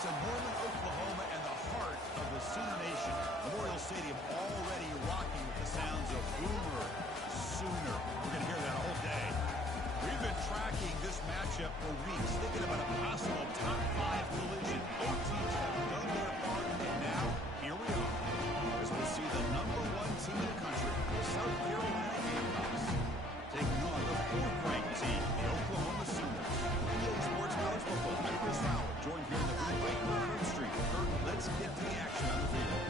to Norman, Oklahoma, and the heart of the Sooner Nation. Memorial Stadium already rocking with the sounds of Boomer Sooner. We're going to hear that all day. We've been tracking this matchup for weeks, thinking about a possible top 5 collision. Both teams have done their part, and now, here we are, as we see the #1 team in the country, the South Carolina Gamecocks, taking on the 4th-ranked team, the Oklahoma Sooners. EA Sports College Football, I'm Chris Fowler, joined here in the booth by Kurt Street. Kurt, let's get to the action on the field.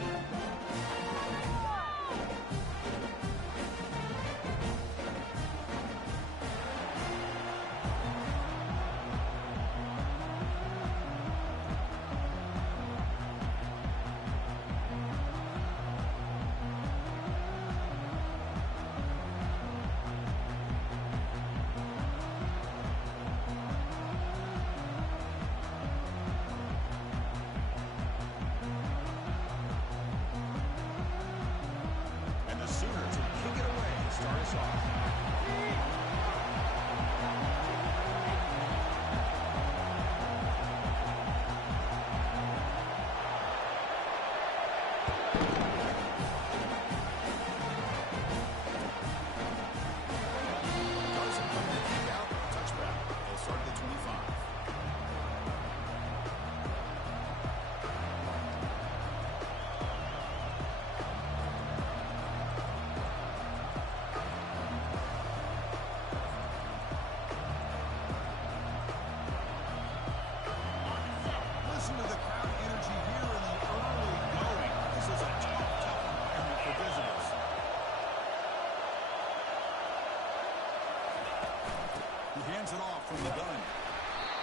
Hands it off from the gun.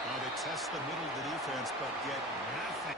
Well, they test the middle of the defense, but get nothing.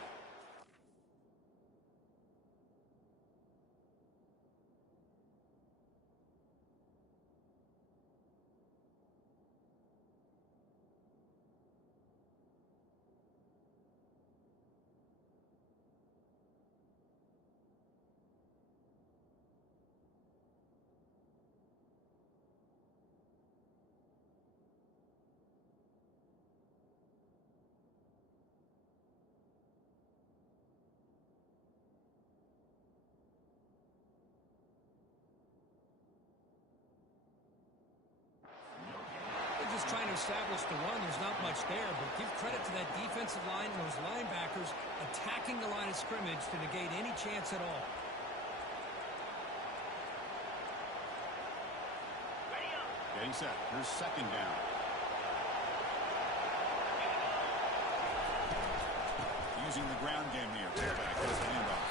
Trying to establish the run. There's not much there, but give credit to that defensive line and those linebackers attacking the line of scrimmage to negate any chance at all. Getting set. Here's 2nd down. Using the ground game here. Quarterback has the handoff.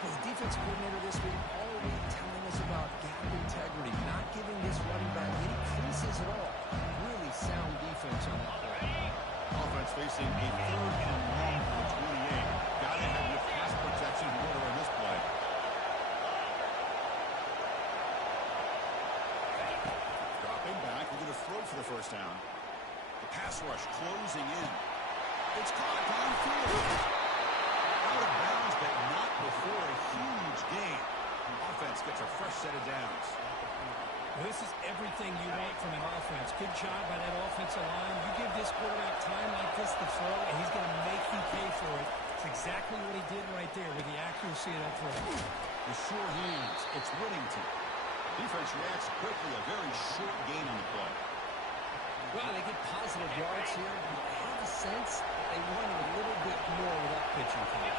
The defensive coordinator this week already telling us about gap integrity, not giving this running back any creases at all. Really sound defense on that play. Offense facing a 3rd and long for the 28. Got to have your pass protection in order on this play. Dropping back. We're going to throw for the 1st down. The pass rush closing in. It's caught downfield. Out of bounds, but not before a huge gain. The offense gets a fresh set of downs. Well, this is everything you want from an offense. Good job by that offensive line. You give this quarterback time like this to throw, and he's going to make you pay for it. It's exactly what he did right there with the accuracy of that throw. The sure hands. It's Whittington. Defense reacts quickly. A very short gain on the play. Well, they get positive yards here. I have a sense that they wanted a little bit more with that pitching coach.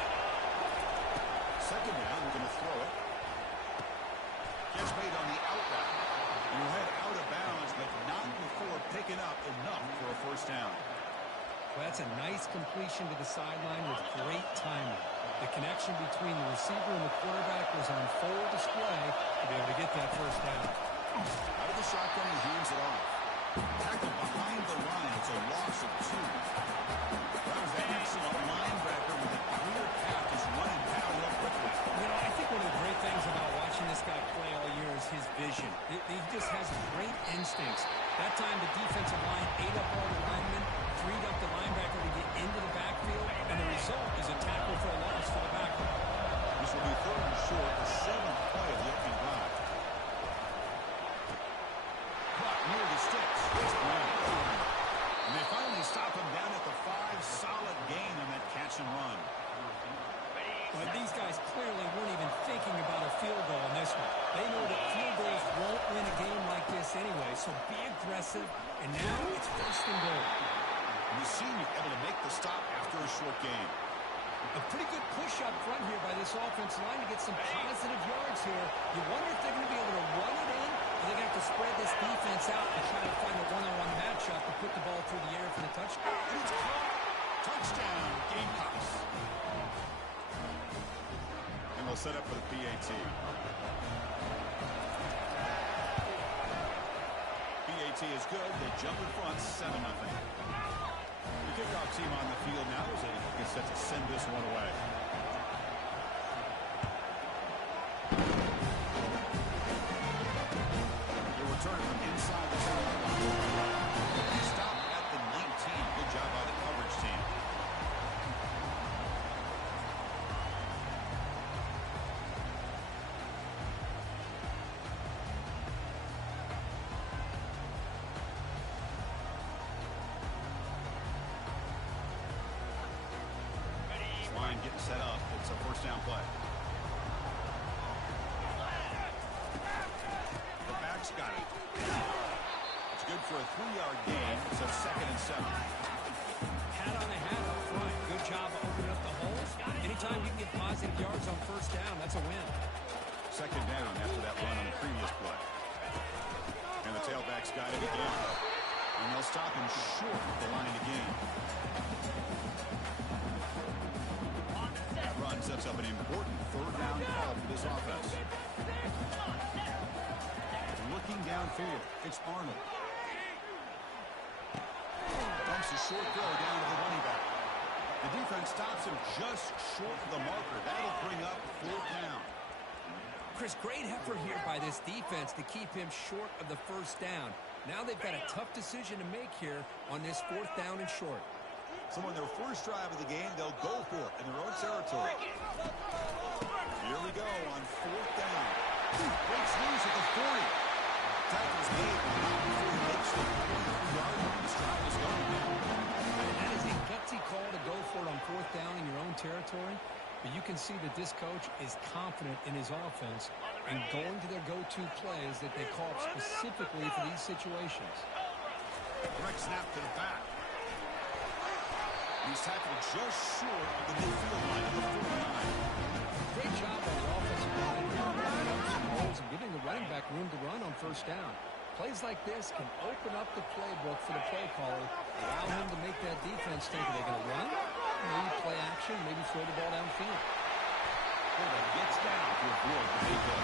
2nd down, we're going to throw it. Catch made on the out route. You head out of bounds, but not before picking up enough for a 1st down. Well, that's a nice completion to the sideline with great timing. The connection between the receiver and the quarterback was on full display to be able to get that 1st down. Out of the shotgun, he hands it off. Tackled behind the line. It's a loss of 2. That was an excellent linebacker with a clear path just running down real quickly. You know, I think one of the great things about watching this guy play all year is his vision. He just has great instincts. That time the defensive line ate up all the linemen, freed up the linebacker to get into the backfield, and the result is a tackle for a loss for the backfield. This will be 3rd and short, the 7th play of the opening drive. Caught near the sticks. It's Brown. And they finally they stop him down at the 5. Solid gain on that catch and run. But these guys clearly weren't even thinking about a field goal in this one. They know that field goals won't win a game like this anyway, so be aggressive, and now it's first and goal. And the senior able to make the stop after a short game. A pretty good push up front here by this offensive line to get some positive yards here. You wonder if they're going to be able to run it in, or they're going to have to spread this defense out and try to find a one-on-one matchup to put the ball through the air for the touchdown. And it's caught. Touchdown, Gamecocks. And they'll set up for the PAT. PAT is good. They jump in front, 7-0. The kickoff team on the field now as they get set to send this one away. They're returning from inside the 10-yard line. Stop at the 19. Good job by the coverage team. Line getting set up. It's a first down play. The back's got it. It's good for a 3-yard gain. So 2nd and 7. Hat on the hat up front. Good job of opening up the holes. Anytime you can get positive yards on first down, that's a win. 2nd down after that run on the previous play. And the tailback's got it again. And they'll stop him short of the line to gain. That run sets up an important 3rd down call for this offense. Looking downfield, it's Arnold. Dumps a short throw down to the running back. The defense stops him just short of the marker. That'll bring up 4th down. Chris, great effort here by this defense to keep him short of the first down. Now they've got a tough decision to make here on this 4th down and short. So on their first drive of the game, they'll go for it in their own territory. Here we go on 4th down. Breaks loose at the 40. Tackles made, but not before he makes the 43-yard line. This drive is going now. And that is a gutsy call to go for it on 4th down in your own territory. But you can see that this coach is confident in his offense and going to their go-to plays that they call specifically for these situations. Direct snap to the back. He's tackled just short of the midfield line of the 49. Great job by the offensive line here, opening up some holes and giving the running back room to run on first down. Plays like this can open up the playbook for the play caller, allow him to make that defense think, are they going to run? Maybe play action, maybe throw the ball downfield. Quarterback gets down to avoid the big hit.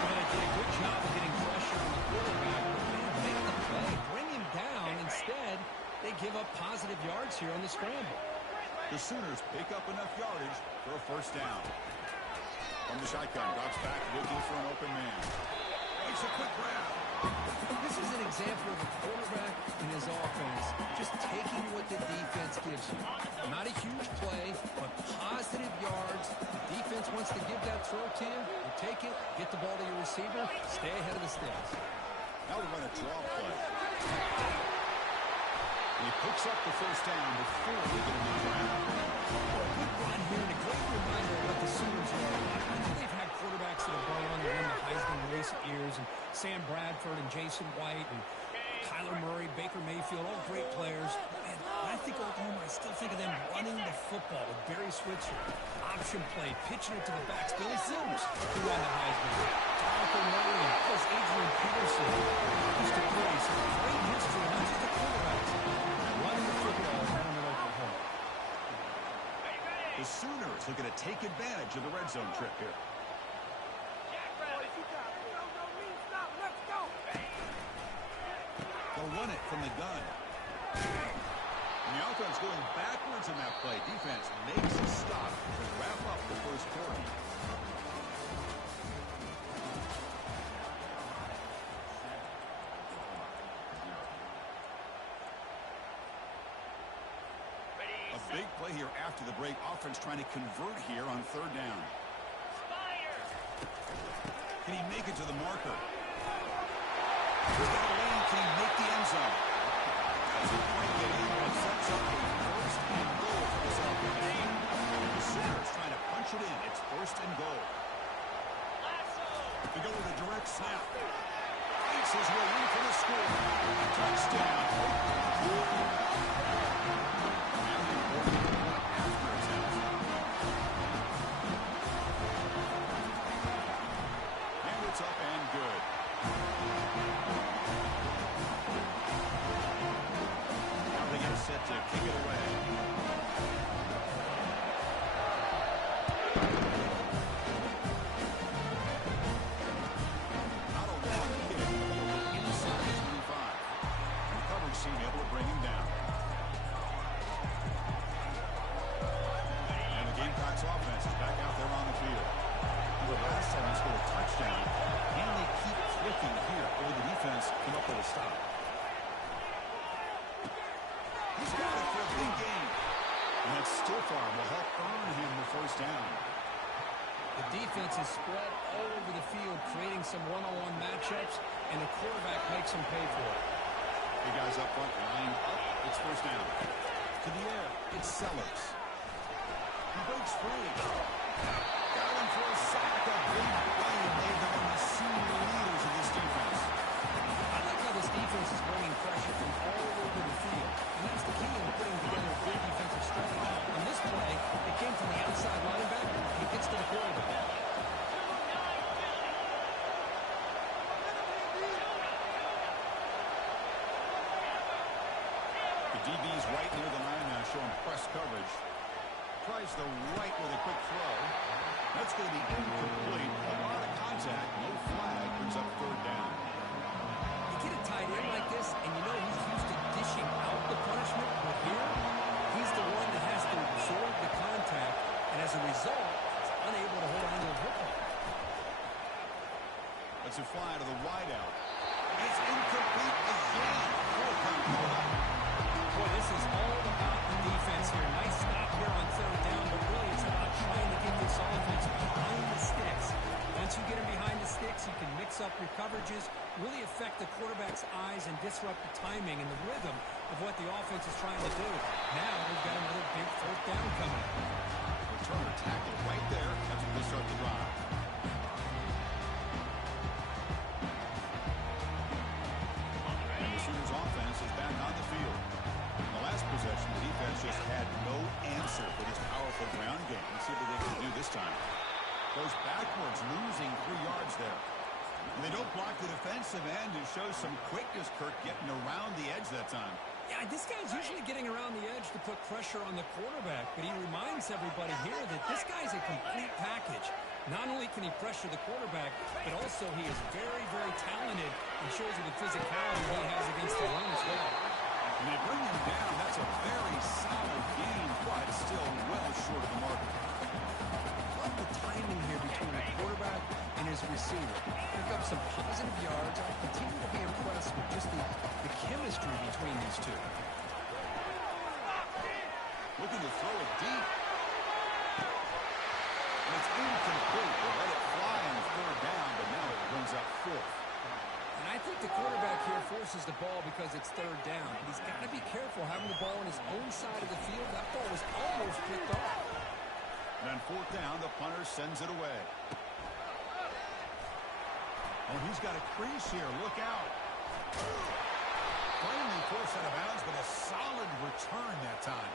Well, they did a good job of getting pressure on the quarterback, but man, make the play, bring him down. Instead, they give up positive yards here on the scramble. The Sooners pick up enough yardage for a first down. From the shotgun, drops back, looking for an open man. Makes a quick grab. This is an example of a quarterback and his offense just taking what the defense gives you. Not a huge play, but positive yards. The defense wants to give that throw to you. You take it, get the ball to your receiver, stay ahead of the sticks. Now we run a draw play. And he picks up the first down before they get him to the ground. A good run here and a great reminder of what the Sooners are all about. I know they've had quarterbacks that have gone on to win the Heisman in recent years, and Sam Bradford and Jason White and Kyler Murray, Baker Mayfield, all great players. And when I think of Oklahoma, I still think of them running the football with Barry Switzer. Option play, pitching it to the backs. Billy Sims, who won the Heisman. Arthur Murray, and plus Adrian Peterson. Used to play some great history, not just the quarterbacks, running the football down in Oklahoma. The Sooners looking to take advantage of the red zone trip here. They'll run it from the gun. And the offense going backwards in that play. Defense makes a stop to wrap up the first quarter. A big play here after the break. Offense trying to convert here on 3rd down. Can he make it to the marker? He's got a lane. Can he make the end zone? Doesn't quite get in, but to kick it away. Not a long kick, inside the 25. And coverage team able to bring him down. And the Gamecocks offense is back out there on the field. The last time he scored a touchdown. Can they keep clicking here, or the defense come up with a stop? He's got it for a big gain. And that stiff arm will help earn him the first down. The defense is spread all over the field, creating some one-on-one matchups, and the quarterback makes them pay for it. The guys up front, line up. It's first down. To the air, it's Sellers. He breaks free. Got him for a sack. A big play made them one of the senior leaders of this defense. I like how this defense is bringing pressure from all over the field, and that's the key in putting together a good defensive strategy. On this play, it came from the outside linebacker. He gets to the quarterback. The DB's right near the line now, showing press coverage. Tries the right with a quick throw. That's going to be incomplete. A lot of contact. No flag. Brings up third down. You get a tight end like this, and you know he's used to dishing out the punishment, but here, he's the one that has to absorb the contact, and as a result, he's unable to hold on to the football. That's a fly to the wideout. It's incomplete again. Boy, this is all about the defense here. Nice stop here on third down, but really it's about trying to get this offense behind the sticks. Once you get him behind the sticks, you can mix up your coverages, really affect the quarterback's eyes, and disrupt the timing and the rhythm of what the offense is trying to do. Now we've got another big fourth down coming up. Returner tackled right there. That's when they start the drive. And the Sooners offense is back on the field. In the last possession, the defense just had no answer for this powerful ground game. Let's see what they can do this time. Goes backwards, losing 3 yards there. And they don't block the defensive end. It shows some quickness, Kirk, getting around the edge that time. Yeah, this guy's usually getting around the edge to put pressure on the quarterback, but he reminds everybody here that this guy's a complete package. Not only can he pressure the quarterback, but also he is very, very talented and shows you the physicality he has against the run as well. And they bring him down. That's a very solid gain, but still well short of the mark. Love the timing here between the quarterback and his receiver. Pick up some positive yards. I continue to be impressed with just the chemistry between these two. Looking to throw it deep. And it's incomplete. They let it fly on third down, but now it brings up fourth. And I think the quarterback here forces the ball because it's third down. But he's got to be careful having the ball on his own side of the field. That ball was almost picked off. And on fourth down, the punter sends it away. Oh, he's got a crease here. Look out. Finally forced out of bounds, but a solid return that time.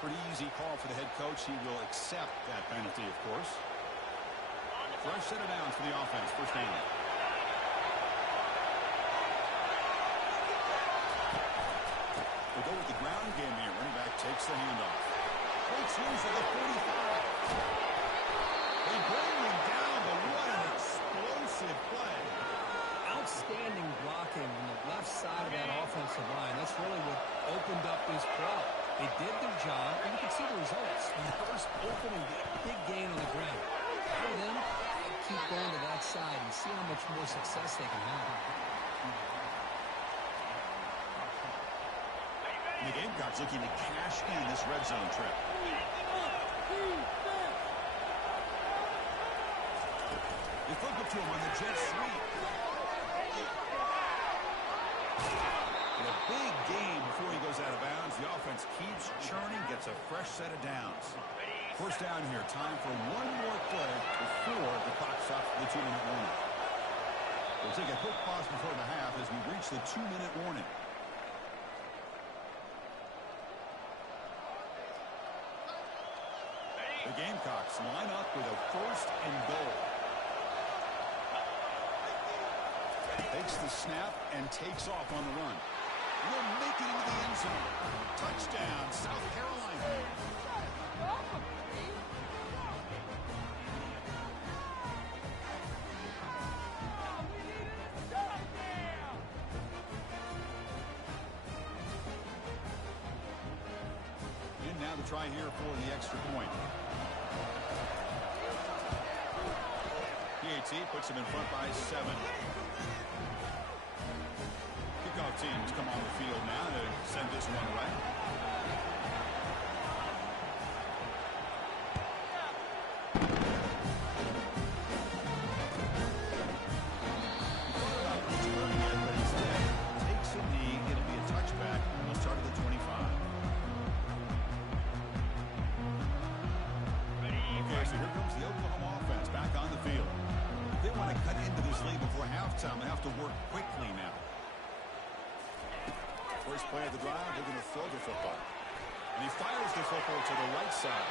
Pretty easy call for the head coach. He will accept that penalty, of course. Fresh set of downs for the offense. First down. We'll go with the ground game here. Running back takes the handoff. Breaks loose at the 45. They bring him down, but what an explosive play. Outstanding blocking on the left side of that offensive line. That's really what opened up this play. They did their job, and you can see the results. When the first open and get a big gain on the ground. Now then, they keep going to that side and see how much more success they can have. The Gamecocks looking to cash in this red zone trip. They flip it to him on the jet sweep. And a big gain before he goes out of bounds. The offense keeps churning, gets a fresh set of downs. First down here. Time for one more play before the clock stops for the 2-minute warning. We'll take a quick pause before the half as we reach the 2-minute warning. The Gamecocks line up with a first and goal. Takes the snap and takes off on the run. Will make it into the end zone. Touchdown. have a try here for the extra point. PAT puts him in front by 7. Kickoff teams come on the field now to send this one away. They have to work quickly now. First play of the drive, they're going to throw the football. And he fires the football to the right side.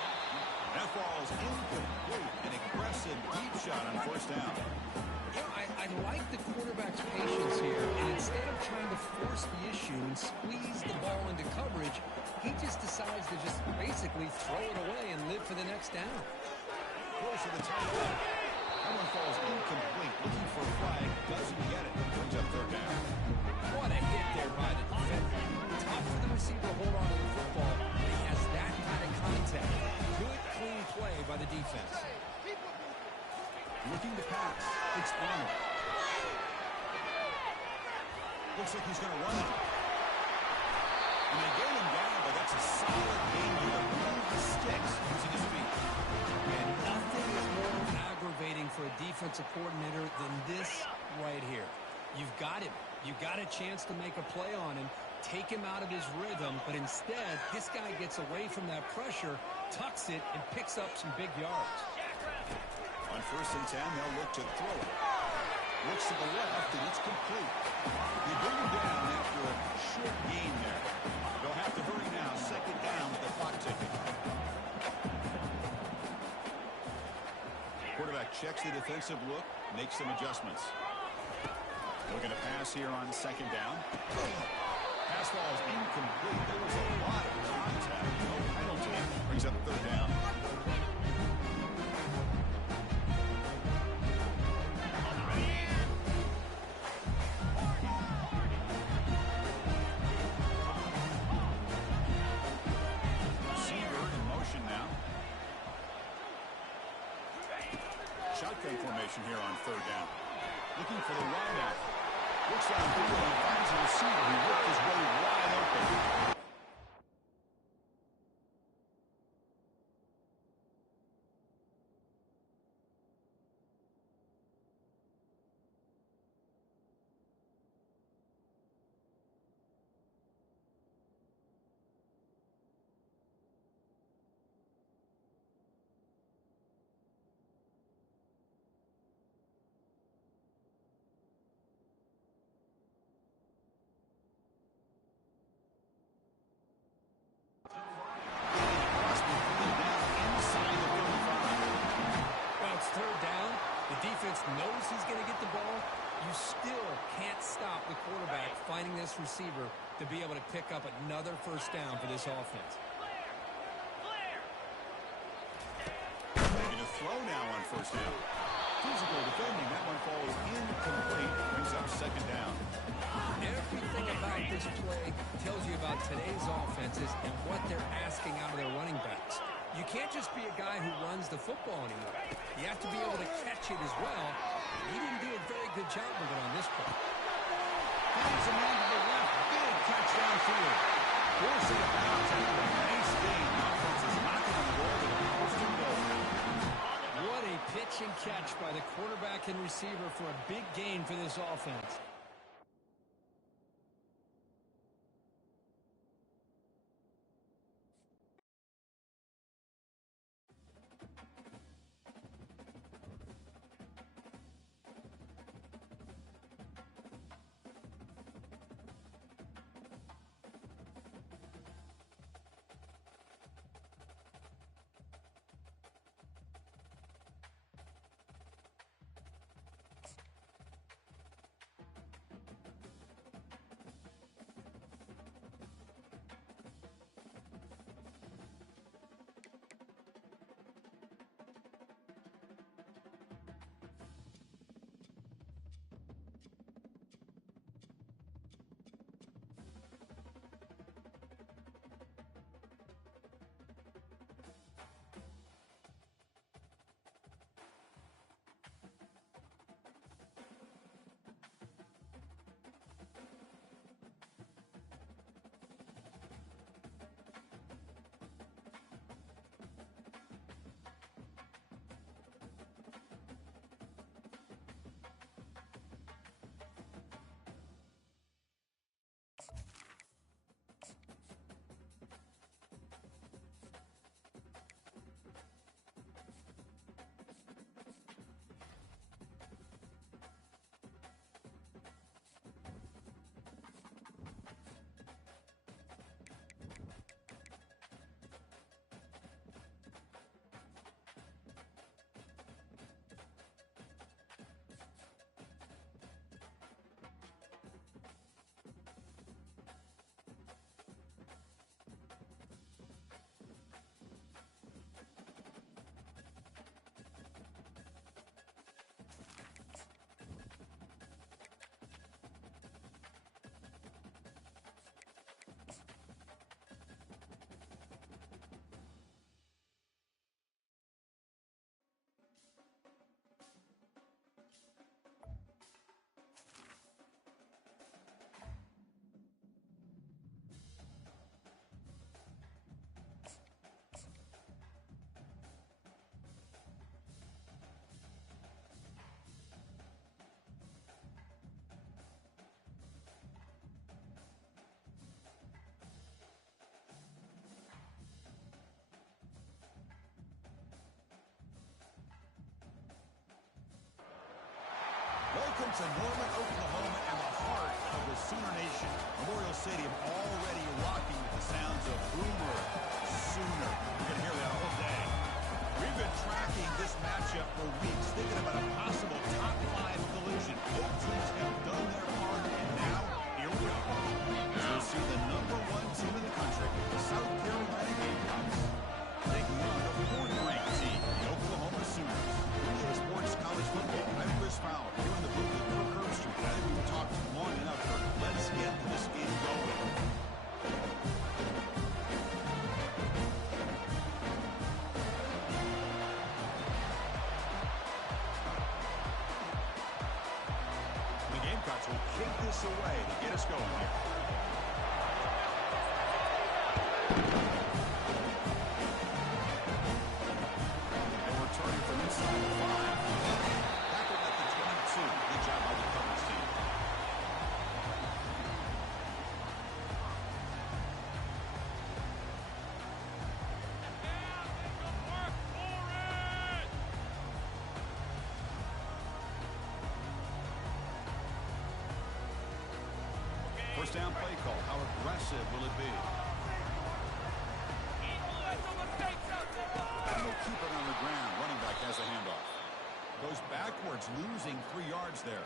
That ball is incomplete. An aggressive deep shot on first down. I like the quarterback's patience here. And instead of trying to force the issue and squeeze the ball into coverage, he just decides to just basically throw it away and live for the next down. Close to the tight end. That one falls incomplete. Looking for a flag. Doesn't get it. Brings up third down. What a hit there by the defender. Tough for the receiver to hold on to the football, but he has that kind of contact. Good, clean play by the defense. Looking to pass. It's Bonner. Looks like he's going to run it. And they get him down, but that's a solid game to remove the sticks using his feet. And nothing is more aggravating for a defensive coordinator than this right here. You've got him. You've got a chance to make a play on him, take him out of his rhythm, but instead, this guy gets away from that pressure, tucks it, and picks up some big yards. On 1st and 10, they'll look to throw it. Looks to the left, and it's complete. They bring him down after a short gain there. They'll have to hurry now. 2nd down with the clock ticking. Quarterback checks the defensive look, makes some adjustments. Looking to pass here on 2nd down. Pass ball is incomplete. There was a lot of contact. No penalty. Brings up 3rd down. Receiver in motion now. Shotgun formation here on 3rd down. Looking for the wideout. Looks downfield and finds a receiver who worked his way wide open. Knows he's going to get the ball, you still can't stop the quarterback finding this receiver to be able to pick up another 1st down for this offense. Making a throw now on 1st down. Physical defending. That one falls incomplete. Brings up 2nd down. Everything about this play tells you about today's offenses and what they're asking out of their running backs. You can't just be a guy who runs the football anymore. You have to be able to catch it as well. He didn't do a very good job of it on this play. Finds a man to the left. Big catch downfield. Forcing it out after a nice game. The offense is knocking on the door with a 1st and goal. What a pitch and catch by the quarterback and receiver for a big gain for this offense. It's a Norman, Oklahoma, and the heart of the Sooner Nation. Memorial Stadium already rocking with the sounds of Boomer Sooner. You're going to hear that all day. We've been tracking this matchup for weeks, thinking about a possible top 5 collision. Both teams have done their part, and now, here we are. As we'll see the #1 team in the country, the South Carolina Gamecocks, taking on the 4th-ranked team, the Oklahoma Sooners. Media Sports College Football. I'm Chris Fowler, here in the booth with Kirk Herbstreit. I think we've talked long enough, Kirk. Let's get this game going. The Gamecocks will kick this away to get us going here. And we're turning from inside the 5. Tackled at the 22. Good job by the coverage team. First down play call. How aggressive will it be? And they'll keep it on the ground. Running back has a handoff. Goes backwards, losing 3 yards there.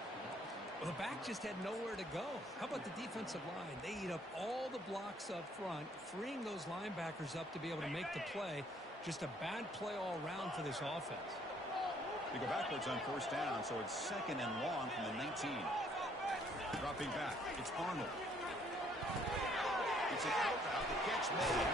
Well, the back just had nowhere to go. How about the defensive line? They eat up all the blocks up front, freeing those linebackers up to be able to make the play. Just a bad play all around for this offense. They go backwards on first down, so it's 2nd and long from the 19. Dropping back, it's Arnold. It's an out route, the catch made.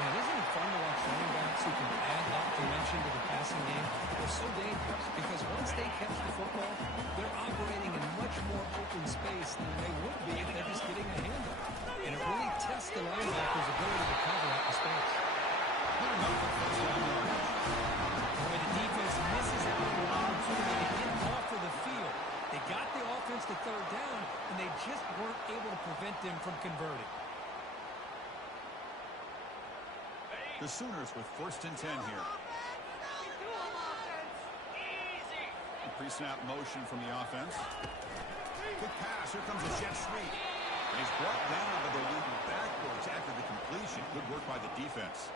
Man, isn't it fun to watch running backs who can add that dimension to the passing game? They're so dangerous because once they catch the football, they're operating in much more open space than they would be if they're just getting a handle. And it really tests the linebacker's ability to cover out the space. Good enough for first down yardage. Boy, the defense misses out on an opportunity to get off of the field. They got the offense to 3rd down, and they just weren't able to prevent them from converting. The Sooners with 1st and 10 here. Pre-snap motion from the offense. Quick pass. Here comes a jet sweep. And he's brought down, but they went backwards after the completion. Good work by the defense.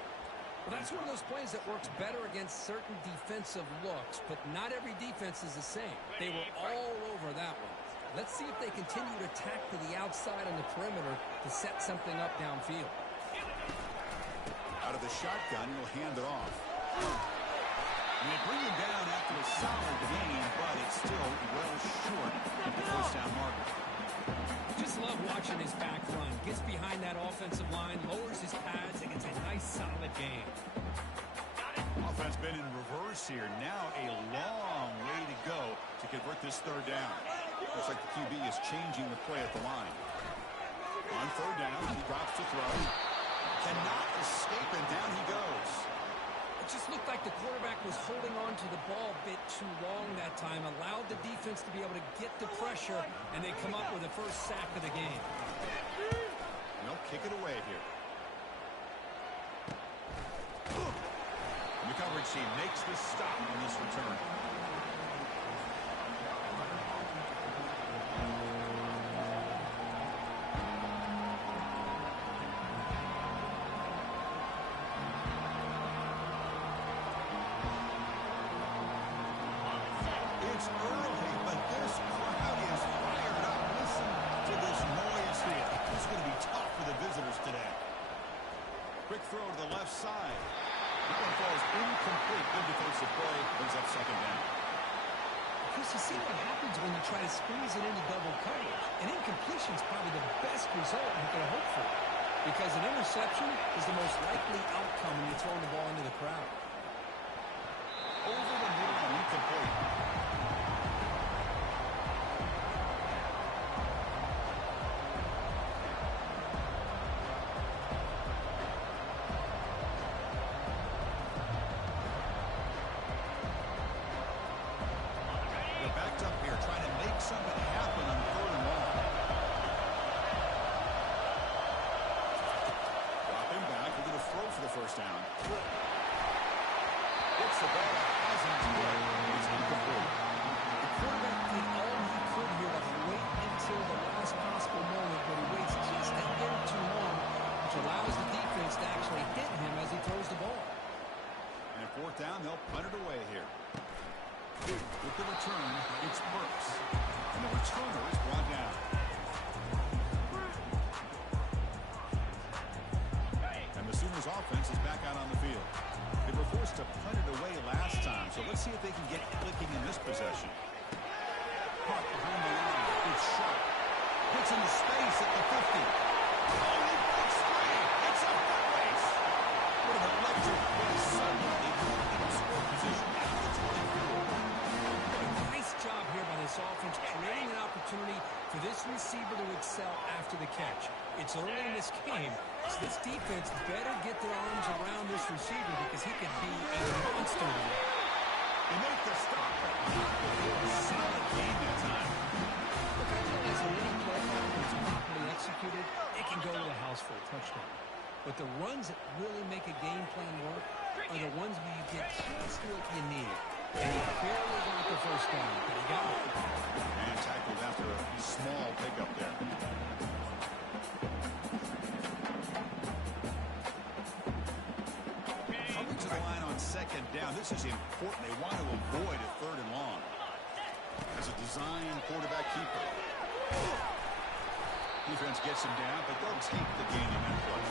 Well, that's one of those plays that works better against certain defensive looks, but not every defense is the same. They were all over that one. Let's see if they continue to tack to the outside on the perimeter to set something up downfield. Out of the shotgun, he'll hand it off. And they bring him down after a solid gain, but it's still well short of the first down marker. Just love watching his back run. Gets behind that offensive line, lowers his pads, and gets a nice solid gain. Offense been in reverse here. Now a long way to go to convert this 3rd down. Looks like the QB is changing the play at the line. On 3rd down, he drops to throw. Cannot escape, and down he goes. It just looked like the quarterback was holding on to the ball a bit too long that time, allowed the defense to be able to get the pressure, and they come up with the first sack of the game. And they'll kick it away here. And the coverage team makes the stop on this return. It's early, but this crowd is fired up. Listen to this noise here. This is going to be tough for the visitors today. Quick throw to the left side. That one falls incomplete. Good defensive play. Brings up 2nd down. Because you see what happens when you try to squeeze it into double coverage. An incompletion is probably the best result you can hope for. Because an interception is the most likely outcome when you're throwing the ball into the crowd. Over the middle and incomplete. They're backed up here, trying to make something happen on 3rd and long. Dropping back, they're going to throw for the first down. Gets the ball, has it, it's incomplete. The quarterback did all he until the last possible moment, but he waits just a little too long, which allows the defense to actually hit him as he throws the ball. And fourth down, they'll punt it away here. With the return, it's Burks. And the returner is brought down. And the Sooners offense is back out on the field. They were forced to punt it away last time, so let's see if they can get clicking in this possession. Caught behind the line. It's Sharp. Hits into space at the 50. Oh, he breaks free. It's a foot race. What an electric play. Suddenly, in score position at the 24. Nice job here by this offense, creating an opportunity for this receiver to excel after the catch. It's early in this game, so this defense better get their arms around this receiver because he could be a monster. They make the stop, but not before a solid game that time. Look, I realize that any play that's properly executed, it can go to the house for a touchdown. But the runs that really make a game plan work are the ones where you get just what you need. And he barely got the first down, but he got it. And tackled after a small pickup there. Coming to the line on second down. This is important. They want to avoid a third and long. As a design quarterback keeper. Defense gets him down, but they'll take the gain on that play.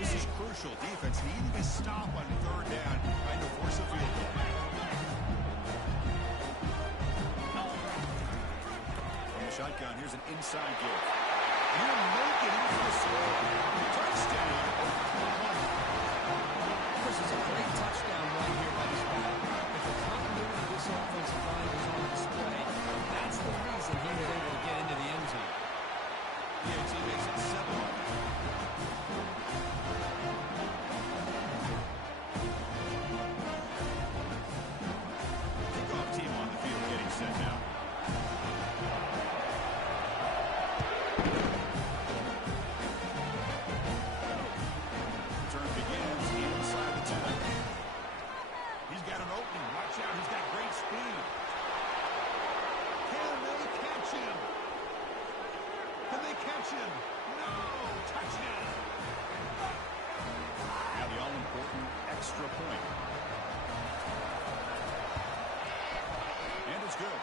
This is crucial. Defense needing a stop on third down, trying to force a field goal. From the shotgun, here's an inside give. And he'll make it into the score. Touchdown. This is a great touchdown run here by this back. If the continuity of this offensive line was on display, that's the reason he was able to get into the end zone. PAT makes it 7. Kickoff team on the field getting set now. Turn begins inside the 10. He's got an opening. Watch out. He's got great speed. Can they catch him? Can they catch him? No! Touchdown! Now the all-important extra point. And it's good.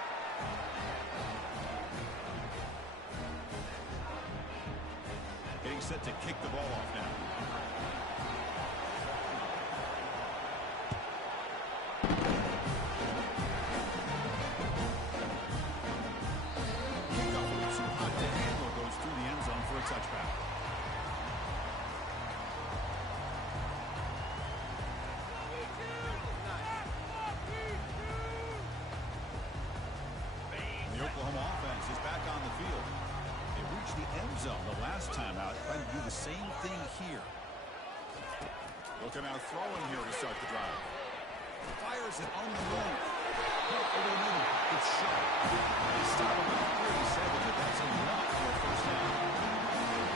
Getting set to kick the ball off now. Kickoff a little too hot to handle, goes through the end zone for a touchback. The Oklahoma offense is back on the field. They reached the end zone the last time out, trying to do the same thing here. Looking out throwing here to start the drive. Fires it on the move. Over the middle. It's Sharp. They stop him at 37, but that's enough for a first down.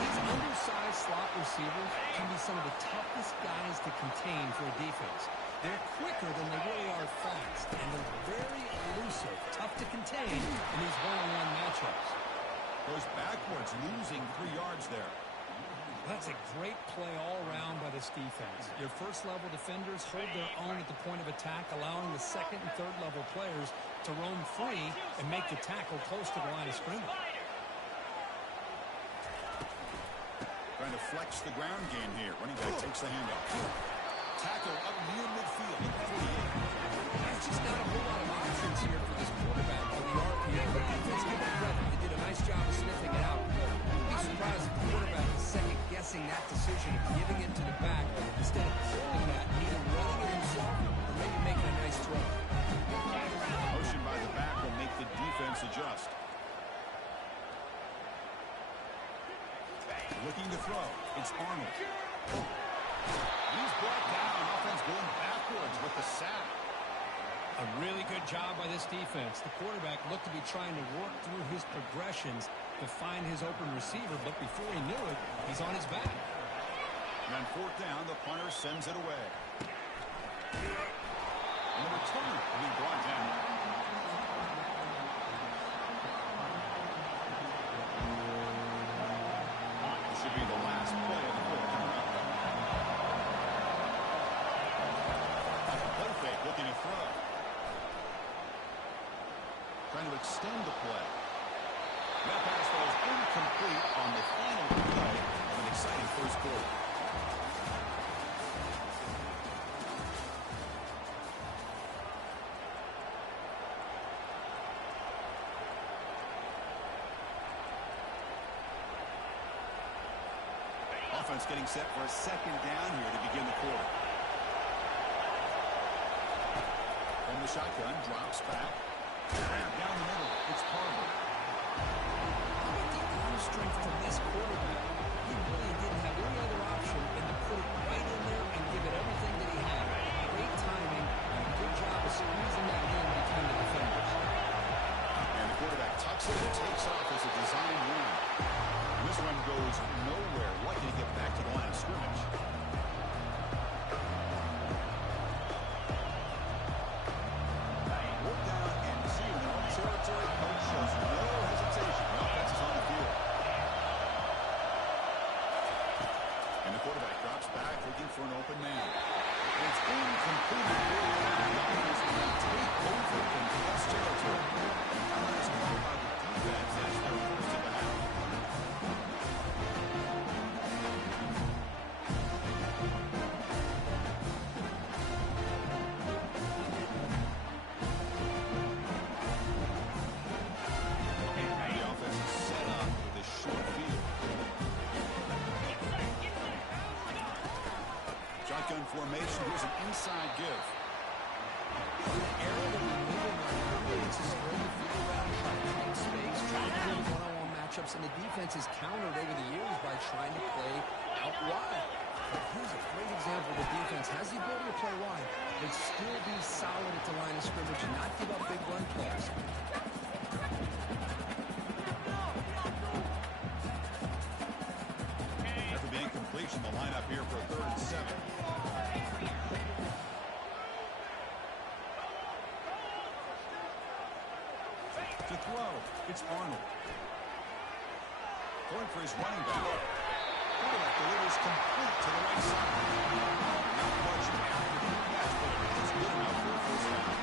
These undersized slot receivers can be some of the toughest guys to contain for a defense. They're quicker than they really are fast, and they're very elusive, tough to contain in these one-on-one matchups. Goes backwards, losing 3 yards there. That's a great play all around by this defense. Your first-level defenders hold their own at the point of attack, allowing the second and third-level players to roam free and make the tackle close to the line of scrimmage. Trying to flex the ground game here. Running back takes the handoff. Tackle up near midfield at the 48. There's just not a whole lot of options here for this quarterback for the RPO. The defense, give them credit. They did a nice job of sniffing it out. Wouldn't be surprised if the quarterback is second-guessing that decision of giving it to the back instead of pulling that and either running it himself or maybe making a nice throw. Motion by the back will make the defense adjust. Looking to throw. It's Arnold. He's brought down. Offense going backwards with the sack. A really good job by this defense. The quarterback looked to be trying to work through his progressions to find his open receiver, but before he knew it, he's on his back. And on fourth down, the punter sends it away. And the return will be brought down. This should be the last play of the quarter coming up. Play fake, looking to throw. Trying to extend the play. That pass falls incomplete on the final play of an exciting first quarter. Offense getting set for a second down here to begin the quarter. From the shotgun, drops back. Down the middle, it's Parker. The arm strength from this quarterback. He really didn't have any other option than to put it right in there and give it everything that he had. Great timing and a good job of squeezing that in between the defenders. And the quarterback tucks it and takes off as a design run. This run goes nowhere. Lucky to get back to the line of scrimmage. Work down and see in their own territory. Coach shows no hesitation. The offense is on the field. And the quarterback drops back looking for an open man. It's incomplete. The offense will take over contest territory. Nice call by the defense as they're forced to the half. Shotgun formation. Here's an inside give. The area that we live in right now, it's a spread the field around, trying to create space, trying to create one-on-one matchups, and the defense has countered over the years by trying to play out wide. But here's a great example. The defense has the ability to play wide, but still be solid at the line of scrimmage and not give up big run plays. After the incompletion, the lineup here for a 3rd and 7. To throw, it's Arnold. Going for his running back. Quarterback delivers complete to the right side. Not much after the pass, but it's good enough for a first down.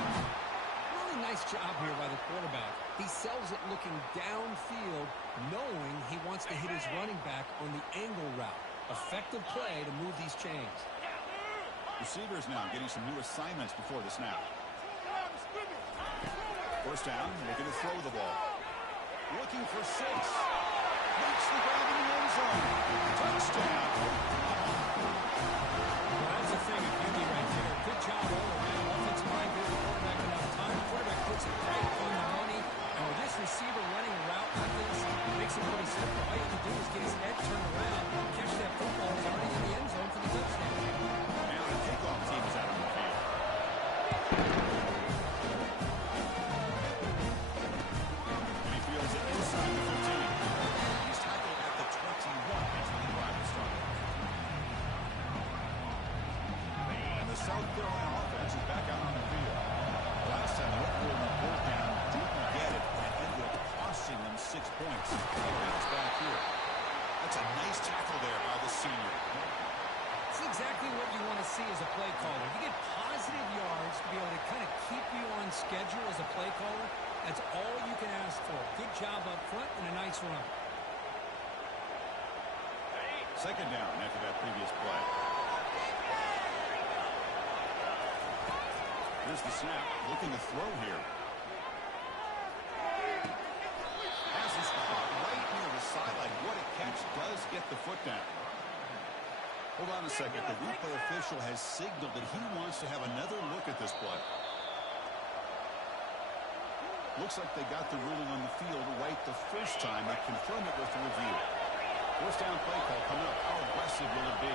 Really nice job here by the quarterback. He sells it looking downfield, knowing he wants to hit his running back on the angle route. Effective play to move these chains. Receivers now getting some new assignments before the snap. First down, looking to throw the ball. Looking for 6. Makes the grab in the end zone. Touchdown. Well, that's a thing of beauty right there. Good job all around. Offensive line gives the quarterback enough time. The quarterback puts it right on the money. And with this receiver running a route like this, it makes it really simple. All you have to do is get his head turned around, catch that football, it's already in the end zone for the touchdown. Now the kickoff team is out on the field. And he feels it inside the 15. He's tackled at the 21 until the drive is started. And the South Carolina offense is back out on the field. Last time they went for a fourth down, didn't get it, and ended up costing them 6 points. Now it's back here. That's a nice tackle there by the senior. It's exactly what you want to see as a play caller. You get positive yards to be able to kind of keep you on schedule as a play caller. That's all you can ask for. Good job up front and a nice run. Second down after that previous play. Here's the snap, looking to throw here. Has this caught right near the sideline. What a catch. Does get the foot down. Hold on a second. The replay official has signaled that he wants to have another look at this play. Looks like they got the ruling on the field right the first time. They confirm it with the review. First down play call coming up. How aggressive will it be?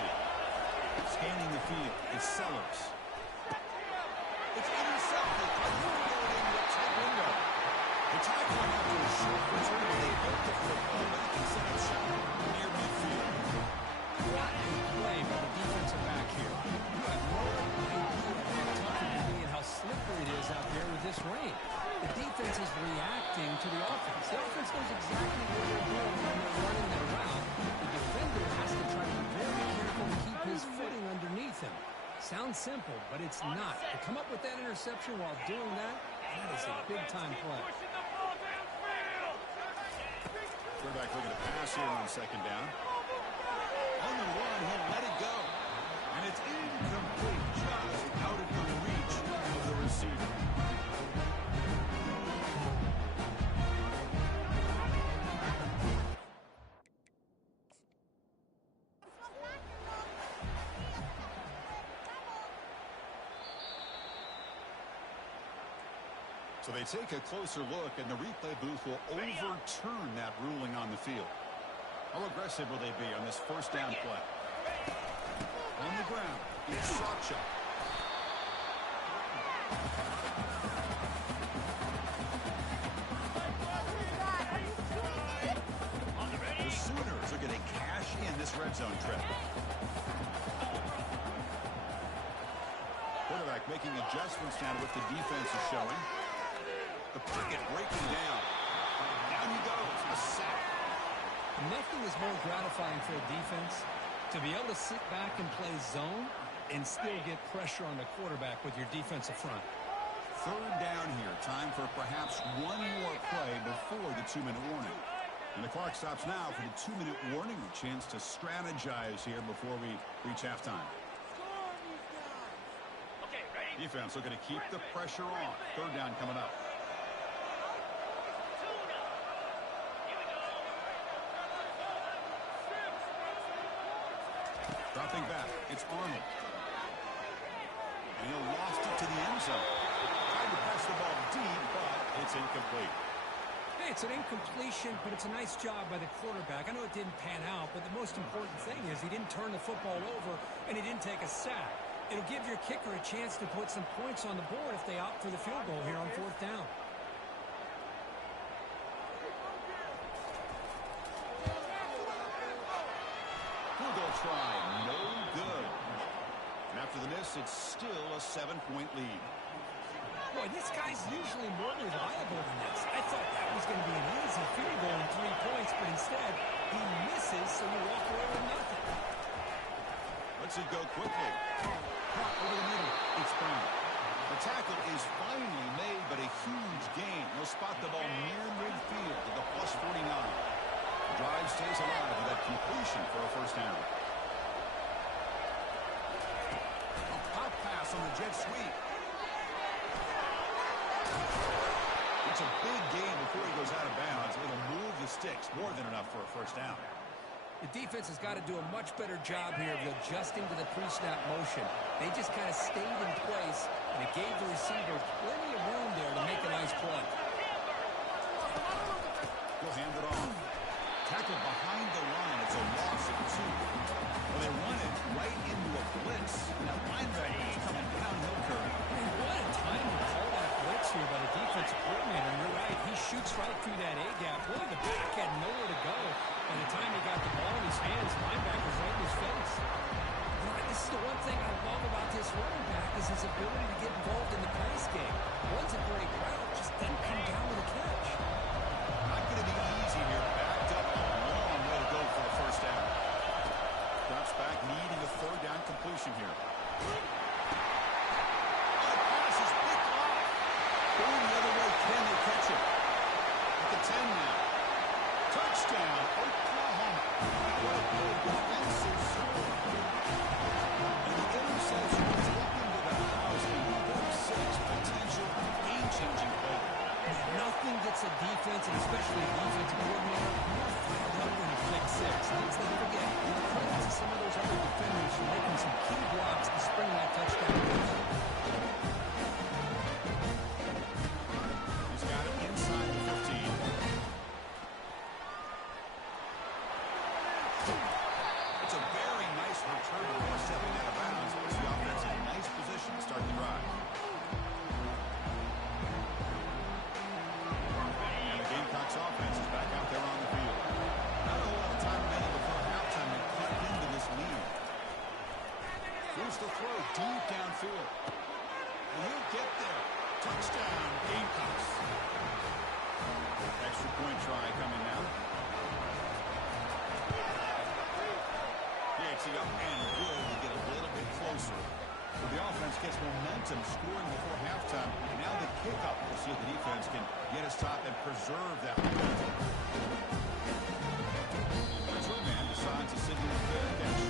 Scanning the field. It's Sellers. It's intercepted. In the tight window. The tackle after a short return. They built the football back and set up shop near midfield. rotten play by the defensive back here. You have no idea how tough it can be and how slippery it is out there with this rain. The defense is reacting to the offense. The offense knows exactly what they're doing when they're running their route. The defender has to try to be very careful to keep his footing underneath him. Sounds simple, but it's not. To come up with that interception while doing that, that is a big-time play. Quarterback looking to pass here on second down. On the run, he'll let it go. And it's incomplete, just out of the reach of the receiver. So they take a closer look, and the replay booth will overturn that ruling on the field. How aggressive will they be on this first down play? On the ground, it's Sawchuk. The Sooners are going to cash in this red zone trip. Quarterback making adjustments now to what the defense is showing. The pocket breaking down. Down he goes. A sack. Nothing is more gratifying for a defense to be able to sit back and play zone and still get pressure on the quarterback with your defensive front. Third down here. Time for perhaps one more play before the 2-minute warning. And the clock stops now for the 2-minute warning. A chance to strategize here before we reach halftime. Defense looking to keep the pressure on. Third down coming up. Dropping back, it's Arnold. And he'll lost it to the end zone. Tried to pass the ball deep, but it's incomplete. Hey, it's an incompletion, but it's a nice job by the quarterback. I know it didn't pan out, but the most important thing is he didn't turn the football over and he didn't take a sack. It'll give your kicker a chance to put some points on the board if they opt for the field goal here on fourth down. Field goal try, no good. And after the miss, it's still a 7-point lead. Boy, this guy's usually more reliable than this. I thought that was going to be an easy field goal in 3 points, but instead, he misses, so you walk away with nothing. Lets it go quickly. Caught over the middle. It's Brown. The tackle is finally made, but a huge gain. He'll spot the ball near midfield at the plus 49. The drive stays alive with that completion for a first down. A pop pass on the jet sweep. It's a big gain before he goes out of bounds. It'll move the sticks more than enough for a first down. The defense has got to do a much better job here of adjusting to the pre-snap motion. They just kind of stayed in place, and it gave the receiver plenty of room there to make a nice play. He'll hand it off. Tackle behind the line. It's a loss of 2. Well, they run it right into a blitz. And that linebacker is coming downhill curve. Man, what a time to call that blitz here by the defensive coordinator. And you're right, he shoots right through that A-gap. Really, the back had nowhere to go. By the time he got the ball in his hands, linebacker's right in his face. You know, this is the one thing I love about this running back is his ability to get involved in the pass game. Runs a great route, just doesn't come down with a catch. Not going to be easy here. Backed up a long way to go for a first down. Drops back, needing a third down completion here. Oh, the pass is picked off. Going the other way, can they catch it? At the 10 now. Touchdown, Oklahoma. What a good defensive score. And the interception was taken to the house. A big 6 potential game-changing play. Nothing gets a defense, and especially a defensive coordinator, more fired up than a pick 6. Let's not forget, credit to some of those other defenders for making some key blocks to spring that touchdown. He's got it inside the 15. It's a very nice return before stepping out of bounds. Puts the offense in a nice position to start the drive. And the Gamecocks offense is back out there on the field. Not a whole lot of time remaining before halftime to cut into this momentum scoring before halftime. Now the kickoff. We'll see if the defense can get a stop and preserve that momentum. Return man decides to signal a fair catch.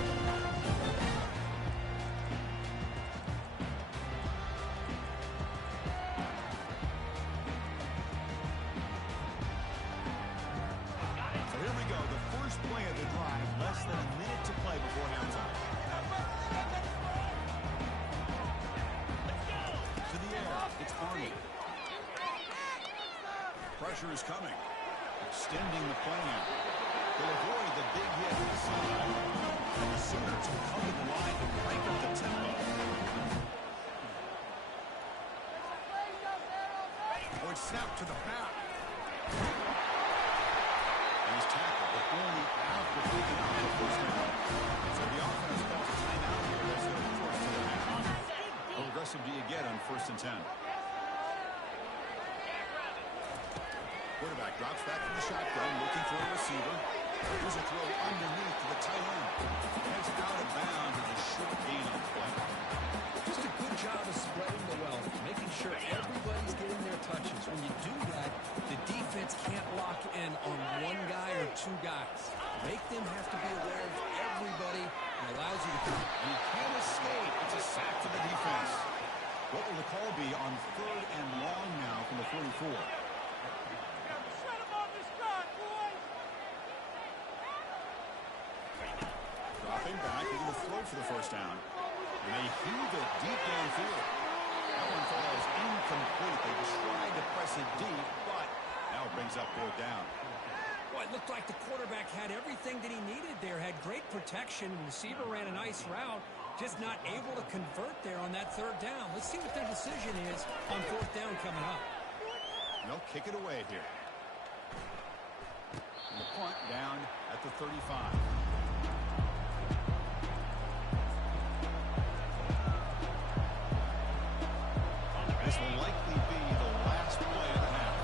So here we go. The first play of the drive. Less than a minute to play before halftime. To the air. It's Arnold. Pressure is coming. Extending the play now. They'll avoid the big hit inside. And the Sooners will come to the line to crank up the tempo. Oh, it's snapped to the back. And he's tackled, but only out the big out for the first down. So the offense calls a timeout here as they're forced to the half. How aggressive do you get on 1st and 10? Quarterback drops back from the shotgun, looking for a receiver. Here's a throw underneath to the tight end. Heads out of bounds as a short gain on the play. Just a good job of spreading the wealth, making sure everybody's getting their touches. When you do that, the defense can't lock in on one guy or two guys. Make them have to be aware of everybody and allows you to compete. And he can't escape. It's a sack to the defense. What will the call be on 3rd and long now from the 44? Dropping back, looking to throw for the first down. And they heave it deep downfield. That one falls incomplete. They tried to press it deep, but now it brings up 4th down. Well, it looked like the quarterback had everything that he needed there. Had great protection. The receiver ran a nice route. Just not able to convert there on that 3rd down. Let's see what their decision is on 4th down coming up. And they'll kick it away here. And the punt down at the 35. This will likely be the last play of the half.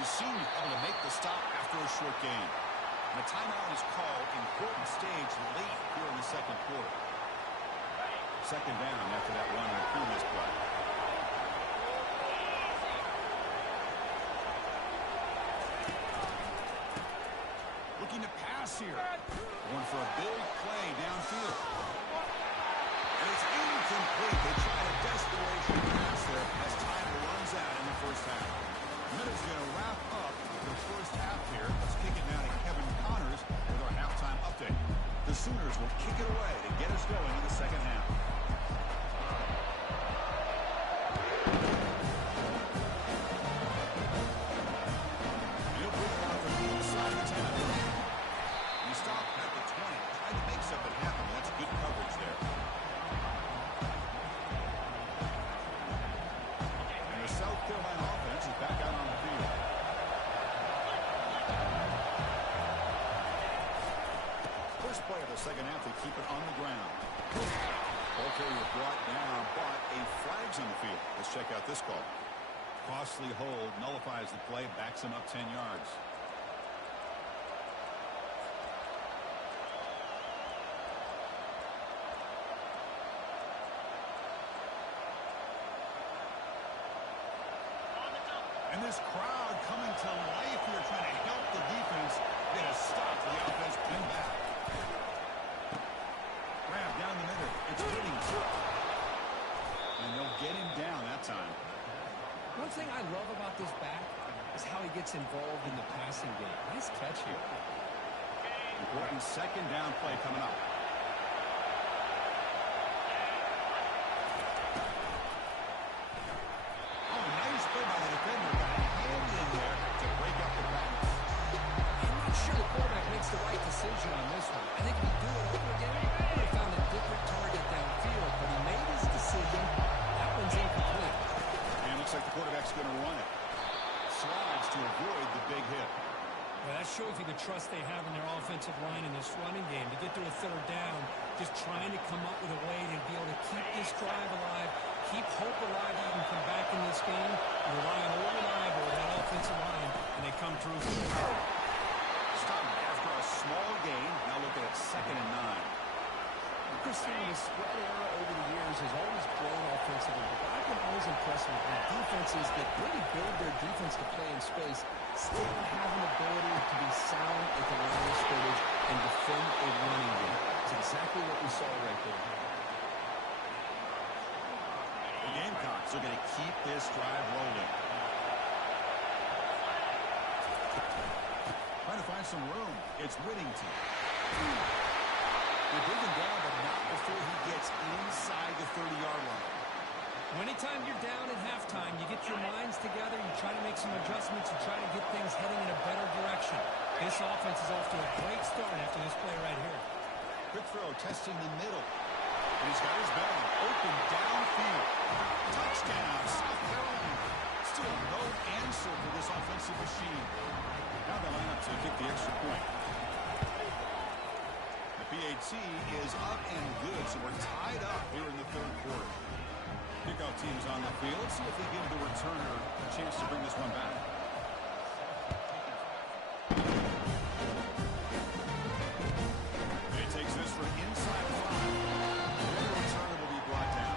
Mussini able to make the stop after a short gain. And the timeout is called. Important stage late here in the 2nd quarter. 2nd down after that run on the previous play. Looking to pass here. Going for a big play downfield. And it's incomplete. They try a desperation pass there as time runs out in the 1st half. Minutes going to wrap up the 1st half here. Let's kick it now to Kevin Connors with our halftime update. The Sooners will kick it away to get us going in the 2nd half. He'll bring it out from the inside the 10. He stopped at the 20, trying to make something happen. That's good coverage there. And the South Carolina offense is back out on the field. First play of the 2nd half, they keep it on the ground. Ball carrier brought down, but a flag's on the field. Let's check out this call. Costly hold, nullifies the play, backs him up 10 yards. And this crowd coming to life here, trying to help the defense get a stop. The offense pin back. Grab down the middle. It's winning. And they'll get him down that time. One thing I love about this back is how he gets involved in the passing game. Nice catch here. Important 2nd down play coming up. Oh, nice play by the defender. Got a hand in there to break up the pass. I'm not sure the quarterback makes the right decision on this one. I think if he'd do it over again, he would have found a different target downfield, but he made his decision. That one's incomplete. And looks like the quarterback's going to run it. Slides to avoid the big hit. Well, that shows you the trust they have in their offensive line in this running game. To get to a 3rd down, just trying to come up with a way to be able to keep this drive alive, keep hope alive that you can come back in this game. You rely on unreliable that offensive line, and they come through. Stop 2nd and 9. Christian, the spread era over the years has always grown offensively, but I've been always impressed with the defenses that really build their defense to play in space, still have an ability to be sound at the line of scrimmage and defend a running game. It's exactly what we saw right there. The Gamecocks are going to keep this drive rolling. Trying to find some room. It's Whittington. They bring him down, but not before he gets inside the 30-yard line. Anytime you're down at halftime, you get your minds together, you try to make some adjustments, you try to get things heading in a better direction. This offense is off to a great start after this play right here. Quick throw, testing the middle. And he's got his man open downfield. Touchdown, South Carolina. Still no answer for this offensive machine. Now they line up to kick the extra point. PAT is up and good, so we're tied up here in the third quarter. Kickoff team's on the field. Let's see if they give the returner a chance to bring this one back. He takes this from inside 5. The returner will be brought down.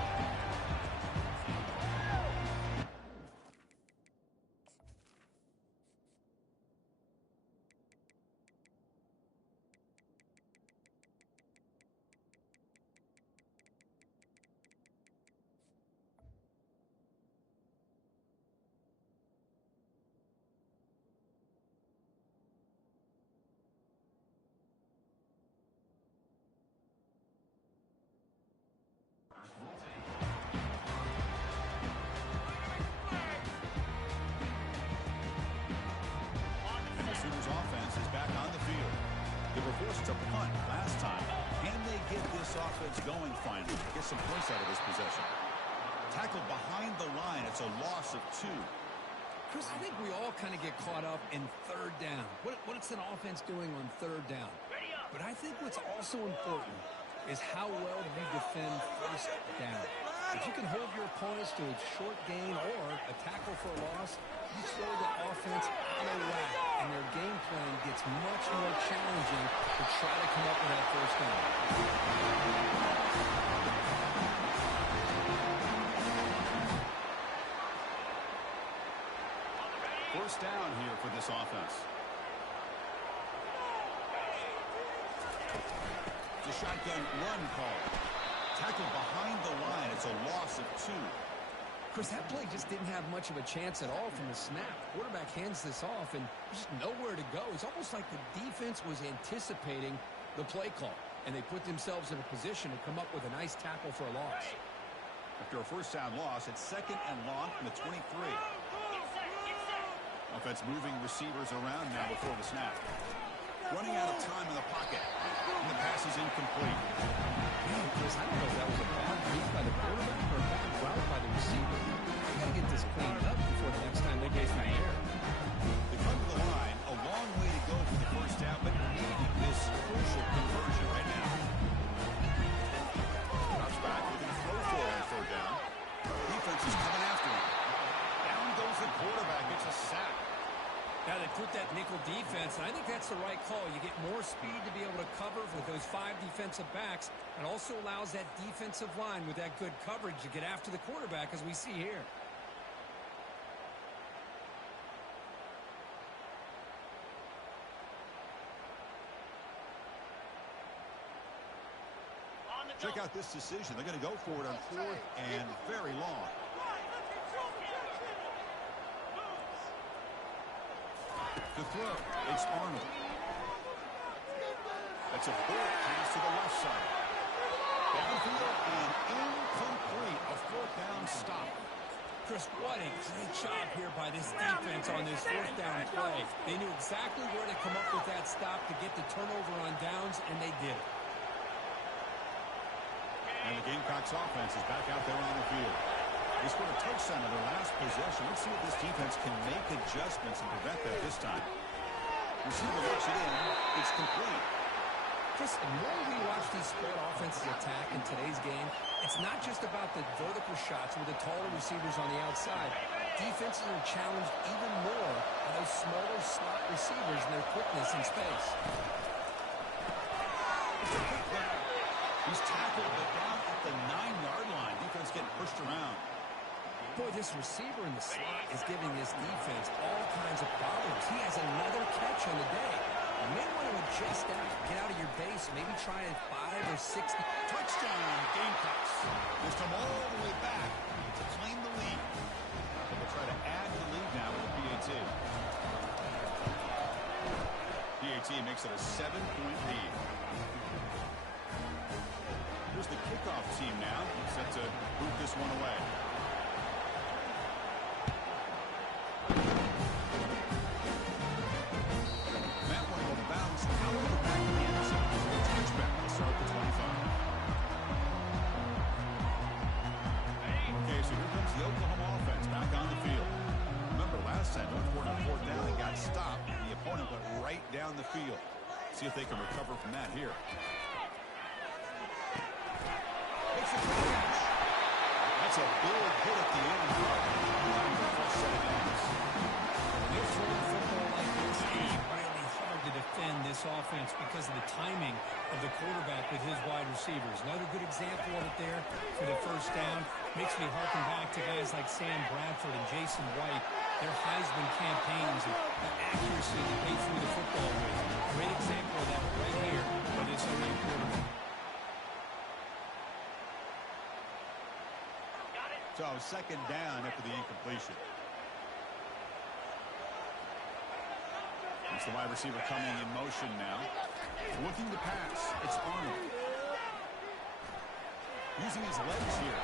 Forced to punt last time. Can they get this offense going finally? Get some points out of this possession. Tackled behind the line. It's a loss of 2. Chris, I think we all kind of get caught up in third down. What's an offense doing on third down? But I think what's also important is how well do you defend first down. If you can hold your opponents to a short gain or a tackle for a loss, you throw the offense out of whack, and their game plan gets much more challenging to try to come up with that first down. First down here for this offense. The shotgun run call. Tackled behind the line. It's a loss of 2. Chris, that play just didn't have much of a chance at all from the snap. Quarterback hands this off, and there's just nowhere to go. It's almost like the defense was anticipating the play call, and they put themselves in a position to come up with a nice tackle for a loss. After a first down loss, it's 2nd and long from the 23. Offense moving receivers around now before the snap. Running out of time in the pocket. And the pass is incomplete. Man, Chris, I don't know if that was a bad read by the quarterback or a bad route by the receiver. I got to get this cleaned up before the next time they get in the air. They come to the line. A long way to go for the first down, but need this crucial conversion right now. Drops back, looking to throw for on third down. Defense is coming after him. Down goes the quarterback. It's a sack. Now they put that nickel defense, and I think that's the right call. You get more speed to be able to cover with those 5 defensive backs, and also allows that defensive line with that good coverage to get after the quarterback, as we see here. Check out this decision. They're going to go for it on 4th and very long. The throw, it's Arnold. That's a bullet pass to the left side. Downfield and incomplete. A 4th down stop. Chris, what a great job here by this defense on this 4th down play. They knew exactly where to come up with that stop to get the turnover on downs, and they did it. And the Gamecocks offense is back out there on the field. They scored a touchdown on their last possession. Let's see if this defense can make adjustments and prevent that this time. Receiver looks it in. It's complete. Chris, the more we watch these spread offenses attack in today's game, it's not just about the vertical shots with the taller receivers on the outside. Defenses are challenged even more by those smaller slot receivers and their quickness in space. Quick grab. He's tackled, but down at the 9-yard line. Defense getting pushed around. Boy, this receiver in the slot is giving this defense all kinds of problems. He has another catch on the day. You may want to adjust that. Get out of your base. Maybe try a 5 or 6. Touchdown, Gamecocks. Missed them all the way back to claim the lead. They'll try to add to the lead now with a PAT. PAT makes it a 7-point lead. Here's the kickoff team now, set to boot this one away. That one will bounce out of the back of the end zone. So a touchback to start the 25. Okay, so here comes the Oklahoma offense back on the field. Remember last time, North Fort on 4th down and got stopped. The opponent went right down the field. See if they can recover from that here. That's a big hit at the end. When you throw the football like this, it's really hard to defend this offense because of the timing of the quarterback with his wide receivers. Another good example of it there for the first down. Makes me harken back to guys like Sam Bradford and Jason White. Their Heisman campaigns and the accuracy that they threw the football with. Great example of that right here by this OU quarterback. So second down after the incompletion. It's the wide receiver coming in motion now. Looking to pass. It's Arnold. Using his legs here.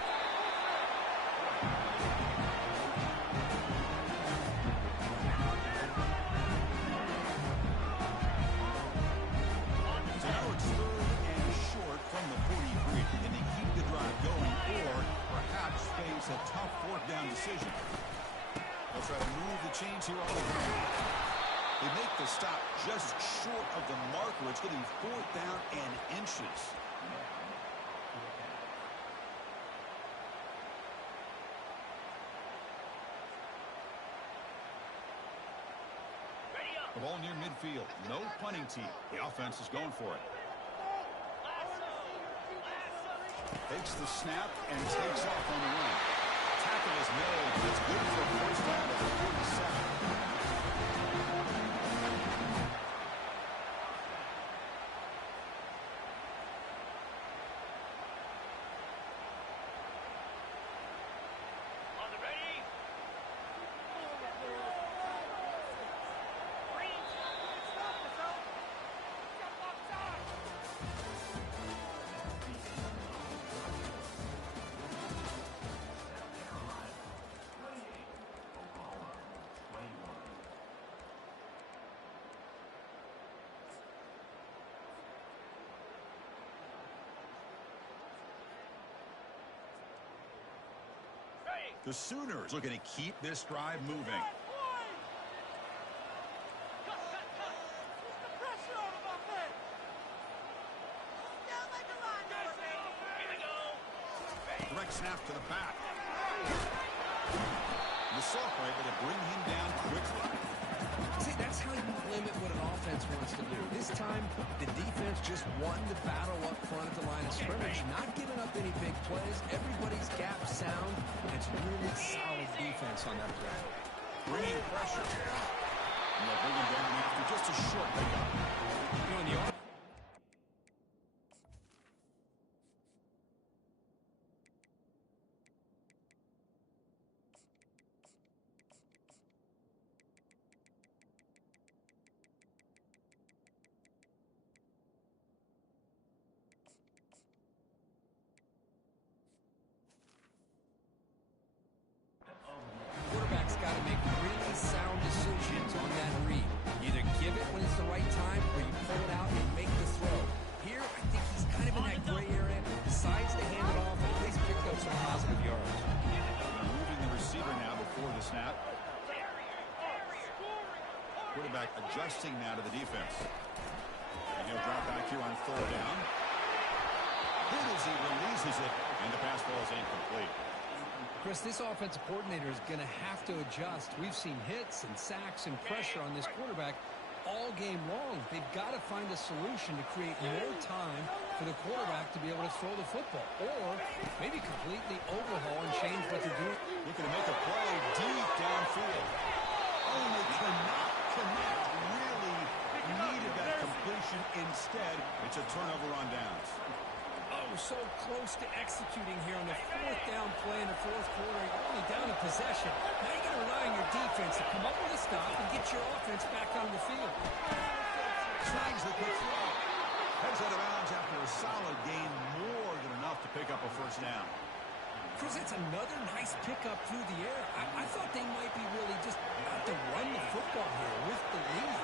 So now it's 3rd and short from the 43. Can they keep the drive going or perhaps face a tough 4th down decision? They'll try to move the chains here on the ground. They make the stop just short of the marker. It's getting 4th down and inches. The ball near midfield. No punting team. The offense is going for it. Takes the snap and takes off on the run. Tackle is made. It's good for a first down at the 47. The Sooners looking to keep this drive moving. Direct snap to the back. The sophomore able to bring him down quickly. See, that's how you limit what an offense wants to do. This time, the defense just won the battle up front at the line of scrimmage, not giving up any big plays. Everybody's gap sound. It's really solid defense on that play. Bringing pressure. And they'll bring him down after just a short pickup. You know, in the quarterback's got to make really sound decisions on that read. Either give it when it's the right time or you pull it out and make the throw. Here, I think he's kind of in that gray area. Decides to hand it off and at least picked up some positive yards. They're moving the receiver now before the snap. Quarterback adjusting now to the defense. And he'll drop back here on 3rd down. Good as he releases it, and the pass ball is incomplete. Chris, this offensive coordinator is going to have to adjust. We've seen hits and sacks and pressure on this quarterback. all game long. They've got to find a solution to create more time for the quarterback to be able to throw the football, or maybe completely overhaul and change what they're doing. Looking to make a play deep downfield. Oh, and they cannot connect. Really needed that completion. Instead, it's a turnover on downs. Oh, so close to executing here on the fourth down play in the fourth quarter. You're only down a possession. Now you got to rely on your defense to come up with a stop and get your offense back on the field. Snags the quick throw. Heads out of bounds after a solid gain, more than enough to pick up a first down. Chris, it's another nice pickup through the air. I thought they might be really just out to run the football here with the lead.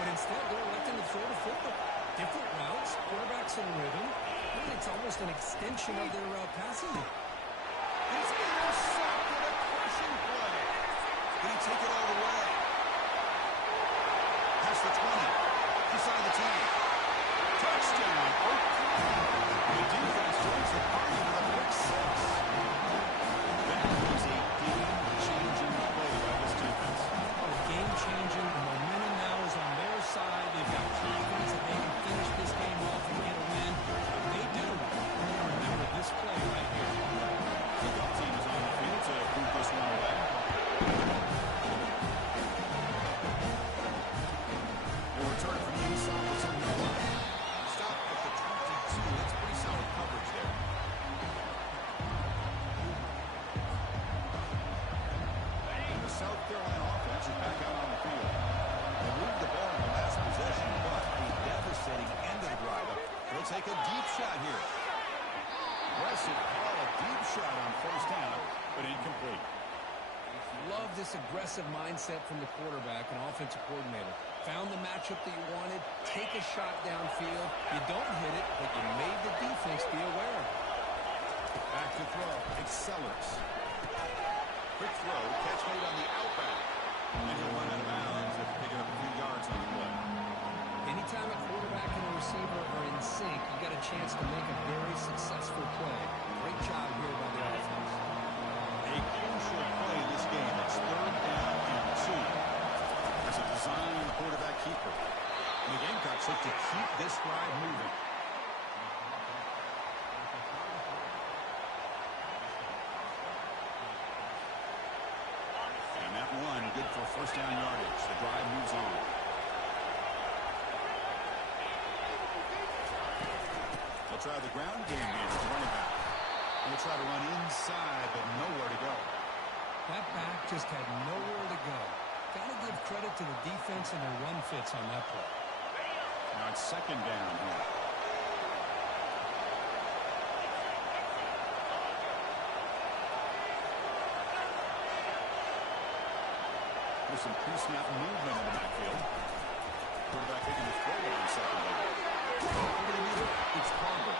But instead, they're electing to throw the football. Different routes, quarterbacks in rhythm. Really, it's almost an extension of their passing. He's intercepted a crushing play. Did he take it all the way? Past the 20. Inside the 10. Touchdown. The defense joins the party with a pick six. That was a game-changing play by this defense. Oh, game-changing. The momentum now is on their side. They've got confidence that they can finish this game off and get a win. If they do, remember this play right here. The golf team is on the field to prove this one away. We'll return from the inside with some more line. Stop at the 22. That's pretty solid coverage there. And the South Carolina offense is back out on the field. They moved the ball in the last possession, but a devastating end of the drive. They'll take a deep shot here. Aggressive call, a deep shot on first down, but incomplete. Love this aggressive mindset from the quarterback and offensive coordinator. Found the matchup that you wanted, take a shot downfield. You don't hit it, but you made the defense be aware of it. Back to throw. It's Sellers. Quick throw, catch made on the outback. And he'll run out of bounds after picking up a few yards on the play. Anytime a quarterback and a receiver are in sync, you got a chance to make a very successful play. Great job here by the offense. A crucial play in this game. It's third down and 2. As a design quarterback keeper. And the Gamecocks look to keep this drive moving. And that one good for first down yardage. The drive moves on. They'll try the ground game here with the running back. They'll try to run inside, but nowhere to go. That back just had nowhere to go. Got to give credit to the defense and their run fits on that play. Now it's second down here. There's some pre-snap movement in the backfield. Quarterback taking the throw on second down. Over the middle, it's Palmer.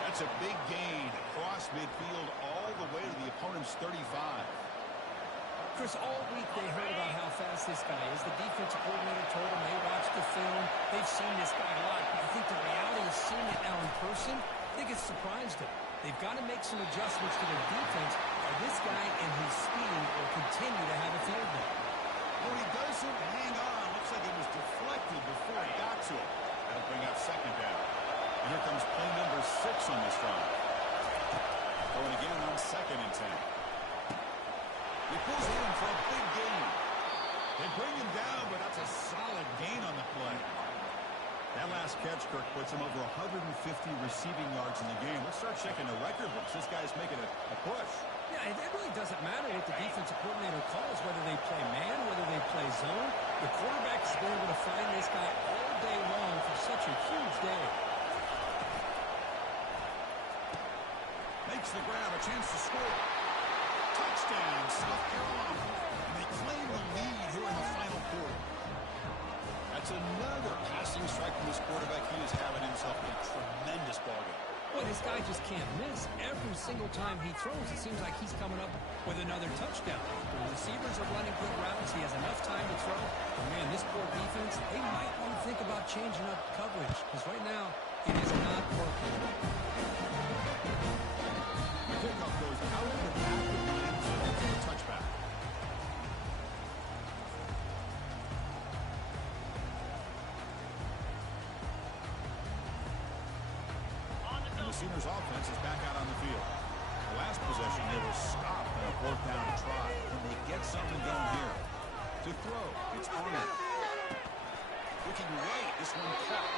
That's a big gain across midfield all the way to the opponent's 35. Chris, all week they heard about how fast this guy is. The defensive coordinator told them they watched the film. They've seen this guy a lot. But I think the reality of seeing it now in person, I think it's surprised them. They've got to make some adjustments to their defense, or this guy and his speed will continue to have a field day. When he doesn't hang on, looks like it was deflected before it got to him. That'll bring up second down. And here comes play number 6 on this drive. Going again on second and 10. He pulls in for a big gain. They bring him down, but that's a solid gain on the play. That last catch, Kirk, puts him over 150 receiving yards in the game. Let's start checking the record books. This guy's making a push. Yeah, it really doesn't matter what the defensive coordinator calls, whether they play man, whether they play zone. The quarterback's been able to find this guy all day long for such a huge day. Makes the grab, a chance to score. Touchdown, South Carolina. And they claim the lead here in the final quarter. That's another passing strike from this quarterback. He is having himself a tremendous ballgame. Boy, this guy just can't miss. Every single time he throws, it seems like he's coming up with another touchdown. The receivers are running good routes. He has enough time to throw. And man, this poor defense, they might want to think about changing up coverage, because right now it is not working. The kickoff goes out of the back of the end zone for the touchback. Sooners offense is back out on the field. The last possession they were stopped on a 4th down try. Can they get something going here? To throw, it's Arnold. Looking right, this one caught.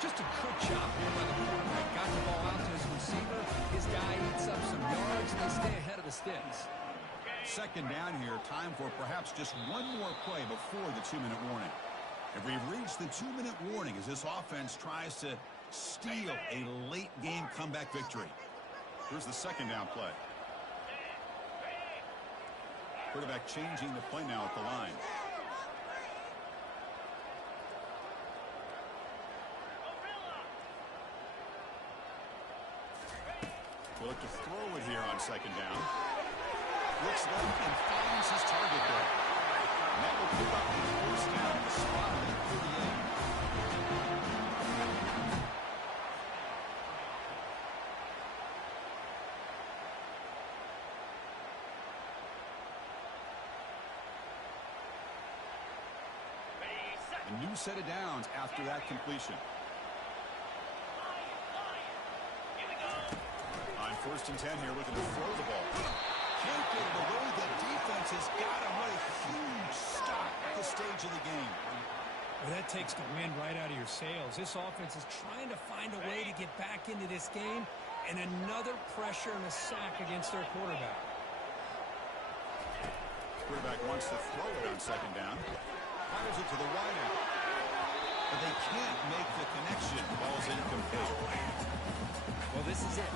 Just a good job here by the quarterback. Got the ball out to his receiver. His guy eats up some yards, and they stay ahead of the sticks. 2nd down here. Time for perhaps just one more play before the 2-minute warning. And we've reached the 2-minute warning as this offense tries to steal a late-game comeback victory. Here's the 2nd down play. Quarterback changing the play now at the line. We'll look to throw it here on 2nd down. Looks left and finds his target there. And that will pick up his 1st down at the spot at 38. A new set of downs after that completion. On 1st and 10 here, looking to throw the ball. Can't get it away. The defense has got him. What a huge stop at the stage of the game. Well, that takes the wind right out of your sails. This offense is trying to find a way to get back into this game, and another pressure and a sack against their quarterback. Quarterback wants to throw it on 2nd down. Fires it to the wideout. But they can't make the connection. Ball's incomplete. Well, this is it.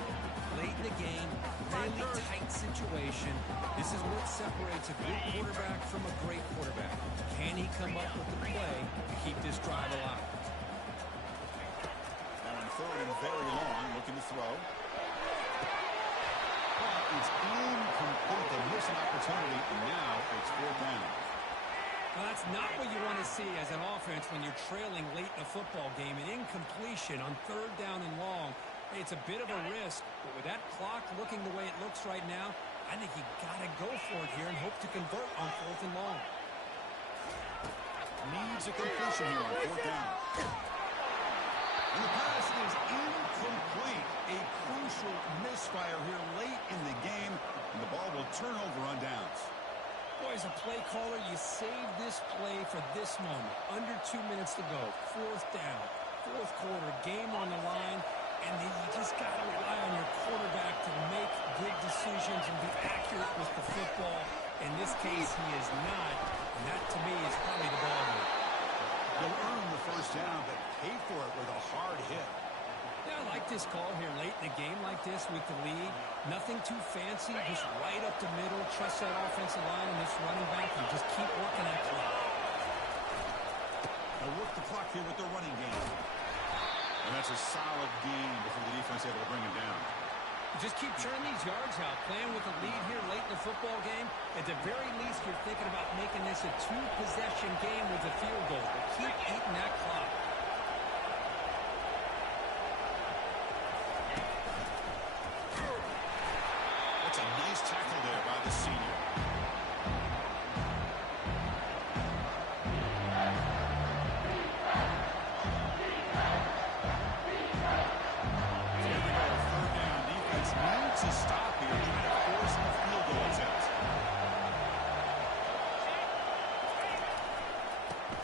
Late in the game, really tight situation. This is what separates a good quarterback from a great quarterback. Can he come up with the play to keep this drive alive? Now on 3rd and very long, looking to throw. But it's incomplete. They miss an opportunity, and now it's 4th down. Well, that's not what you want to see as an offense when you're trailing late in a football game. An incompletion on 3rd down and long. It's a bit of a risk, but with that clock looking the way it looks right now, I think you got to go for it here and hope to convert on 4th and long. Needs a completion here on 4th down. And the pass is incomplete. A crucial misfire here late in the game, and the ball will turn over on downs. Boy, as a play caller, you save this play for this moment. Under 2 minutes to go. 4th down. 4th quarter. Game on the line. And then you just got to rely on your quarterback to make good decisions and be accurate with the football. In this case, he is not. And that, to me, is probably the ball game. They'll earn the 1st down, but pay for it with a hard hit. Yeah, I like this call here late in a game like this with the lead. Nothing too fancy, just right up the middle. Trust that offensive line and this running back and just keep working that clock. They'll work the clock here with their running game. And that's a solid gain before the defense able to bring him down. Just keep churning these yards out. Playing with a lead here late in the football game. At the very least, you're thinking about making this a 2-possession game with a field goal. But keep eating that clock. That's a nice tackle there by the senior. To stop here, trying to force a field goal attempt.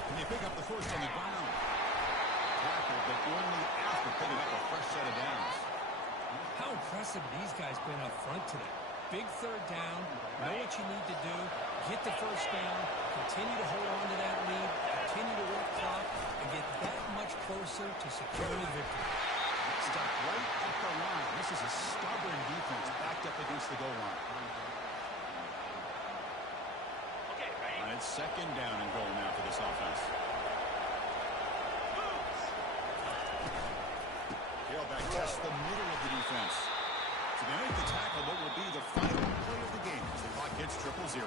And they pick up the 1st on the ground. Tackle, but only after picking up a fresh set of downs. How impressive these guys been up front today. Big 3rd down, know what you need to do, get the 1st down, continue to hold on to that lead, continue to work clock, and get that much closer to securing the victory. Stop right at the line. This is a stubborn defense backed up against the goal line. And it's 2nd down and goal now for this offense. Tailback tests the middle of the defense. So they make the tackle, but will be the final play of the game as the clock hits 0-0.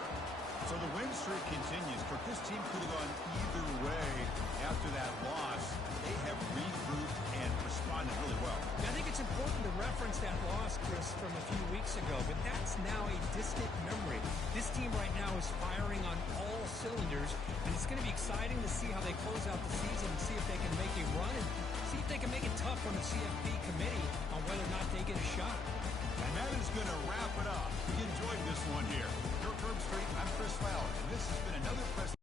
So the win streak continues. But this team could have gone either way after that loss. They have regrouped and responded really well. I think it's important to reference that loss, Chris, from a few weeks ago, but that's now a distant memory. This team right now is firing on all cylinders, and it's going to be exciting to see how they close out the season and see if they can make a run and see if they can make it tough on the CFP committee on whether or not they get a shot. And that is going to wrap it up. We enjoyed this one here. You're Curb Street. I'm Chris Fowler, and this has been another press.